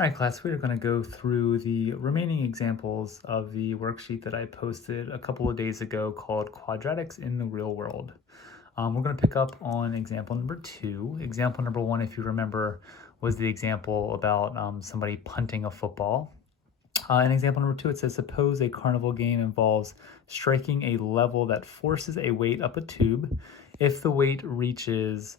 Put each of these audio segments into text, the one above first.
All right, class, we're going to go through the remaining examples of the worksheet that I posted a couple of days ago called Quadratics in the Real World. We're going to pick up on example number 2. Example number 1, if you remember, was the example about somebody punting a football. In example number 2, it says, suppose a carnival game involves striking a level that forces a weight up a tube. If the weight reaches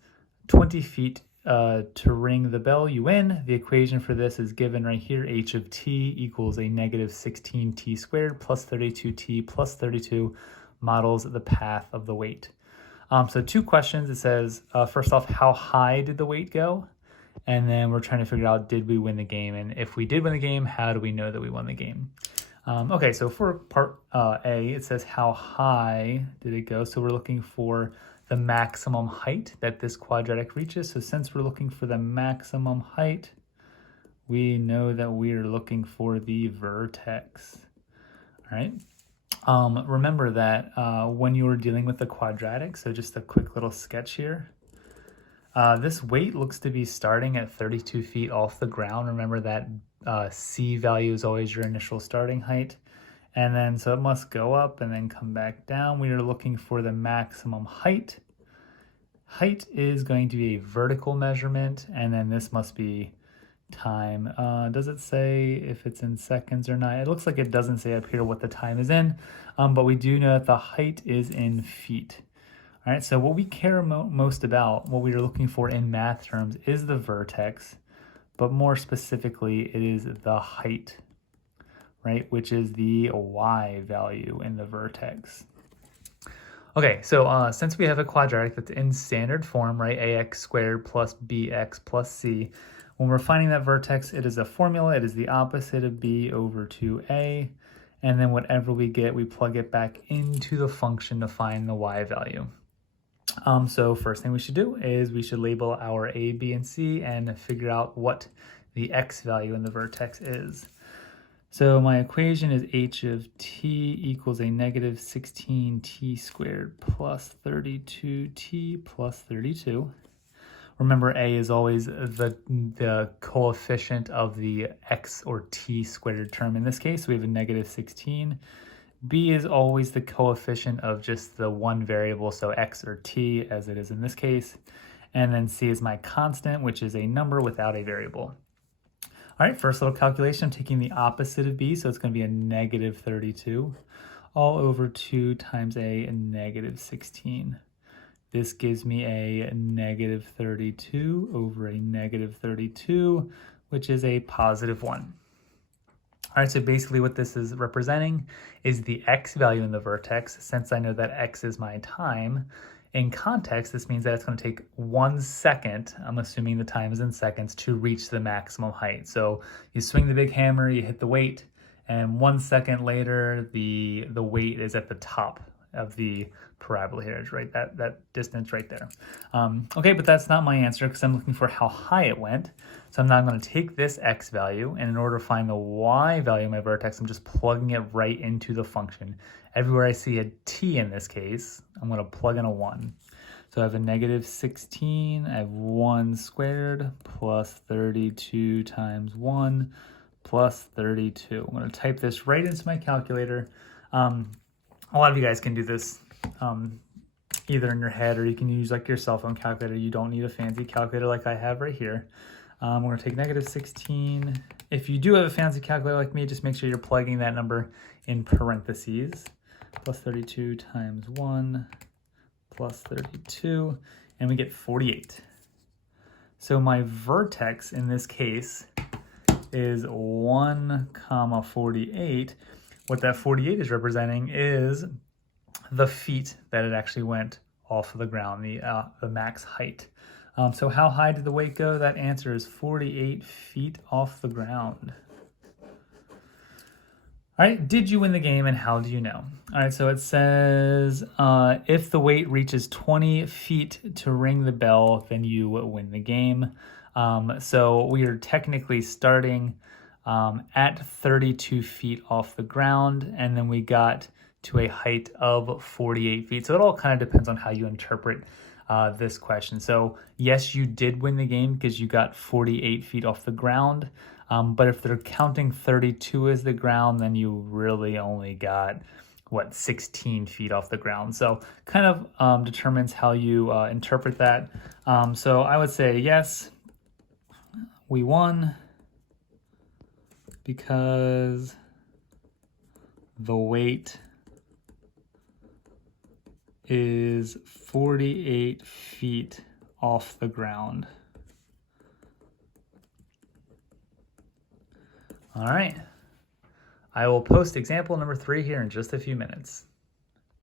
20 feet to ring the bell, you win. The equation for this is given right here. H of t equals a negative 16t squared plus 32t plus 32 models the path of the weight. So 2 questions. It says, first off, how high did the weight go? And then we're trying to figure out, did we win the game? And if we did win the game, how do we know that we won the game? Okay, so for part A, it says how high did it go? So we're looking for the maximum height that this quadratic reaches. So since we're looking for the maximum height, we know that we are looking for the vertex. All right. Remember that when you were dealing with the quadratic, so just a quick little sketch here. This weight looks to be starting at 32 feet off the ground. Remember that C value is always your initial starting height. And then, so it must go up and then come back down. We are looking for the maximum height. Height is going to be a vertical measurement, and then this must be time. Does it say if it's in seconds or not? It looks like it doesn't say up here what the time is in, but we do know that the height is in feet. All right, so what we care most about, what we are looking for in math terms, is the vertex, but more specifically, it is the height, right, which is the y value in the vertex. Okay, so since we have a quadratic that's in standard form, right, ax squared plus bx plus c, when we're finding that vertex, it is a formula. It is the opposite of b over 2a, and then whatever we get, we plug it back into the function to find the y value. So first thing we should do is we should label our a, b, and c and figure out what the x value in the vertex is. So my equation is h of t equals a negative 16t squared plus 32t plus 32. Remember, a is always the coefficient of the x or t squared term. In this case, we have a negative 16. B is always the coefficient of just the one variable, so x or t, as it is in this case. And then c is my constant, which is a number without a variable. All right, first little calculation, I'm taking the opposite of b, so it's going to be a negative 32 all over 2 times a negative 16. This gives me a negative 32 over a negative 32, which is a positive 1. All right, so basically what this is representing is the x value in the vertex. Since I know that x is my time, in context, this means that it's going to take 1 second, I'm assuming the time is in seconds, to reach the maximum height. So you swing the big hammer, you hit the weight, and 1 second later, the weight is at the top of the parabola here, right? That distance right there. Okay, but that's not my answer because I'm looking for how high it went. So I'm now going to take this x value, and in order to find the y value of my vertex, I'm just plugging it right into the function. Everywhere I see a t in this case, I'm going to plug in a 1. So I have a negative 16, I have 1 squared plus 32 times 1 plus 32. I'm going to type this right into my calculator. A lot of you guys can do this either in your head or you can use like your cell phone calculator. You don't need a fancy calculator like I have right here. We're going to take negative 16. If you do have a fancy calculator like me, just make sure you're plugging that number in parentheses. Plus 32 times 1 plus 32, and we get 48. So my vertex in this case is 1 comma 48. What that 48 is representing is the feet that it actually went off of the ground, the max height. So how high did the weight go? That answer is 48 feet off the ground. All right, did you win the game and how do you know? All right, so it says if the weight reaches 20 feet to ring the bell, then you win the game. So we are technically starting at 32 feet off the ground, and then we got to a height of 48 feet. So it all kind of depends on how you interpret this question. So yes, you did win the game because you got 48 feet off the ground. But if they're counting 32 as the ground, then you really only got, what, 16 feet off the ground. So kind of determines how you interpret that. So I would say, yes, we won because the weight is 48 feet off the ground. All right. I will post example number 3 here in just a few minutes.